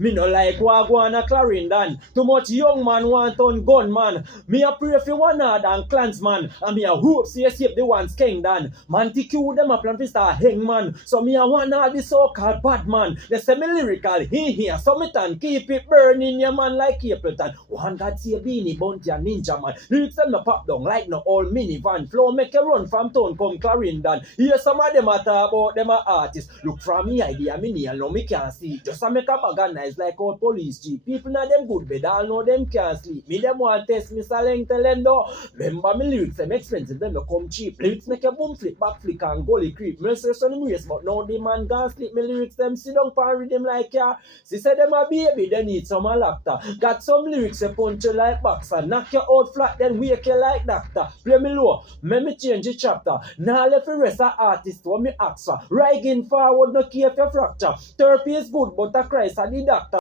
Me no like Wagwan Clarendon. Too much young man want on gunman. Me a pray for one and clansman. And me a hope see escape the ones Kingdom. Manticue them a plan to start hangman. So me a want all the so-called bad man. They say me lyrical, here, summit and keep it burning your man like Capleton. One God see a beanie, bounty and ninja man. Lyrics them a pop down like no old minivan. Flow make a run from town come Clarendon. Here some of them a talk about them a artists. Look from me idea, me near no me can't see. Just a make a bag nice like old police chief. People na them good bed, all know them can't sleep. Me them want test me saleng tell them though. Remember me lyrics them expensive, them no come cheap. Lyrics make a boom flip, back flick and gully creep. Me say son race, but now the man can't sleep. Me lyrics them sit down and read them like ya. She said them a baby, they need some a laughter. Got some lyrics a punch you like boxer. Knock you out flat, then wake you like doctor. Play me low, me change the chapter. Now left the rest of artists what me ask for. Riding forward, no care if you fracture. Therapy is good, but a Christ a the doctor.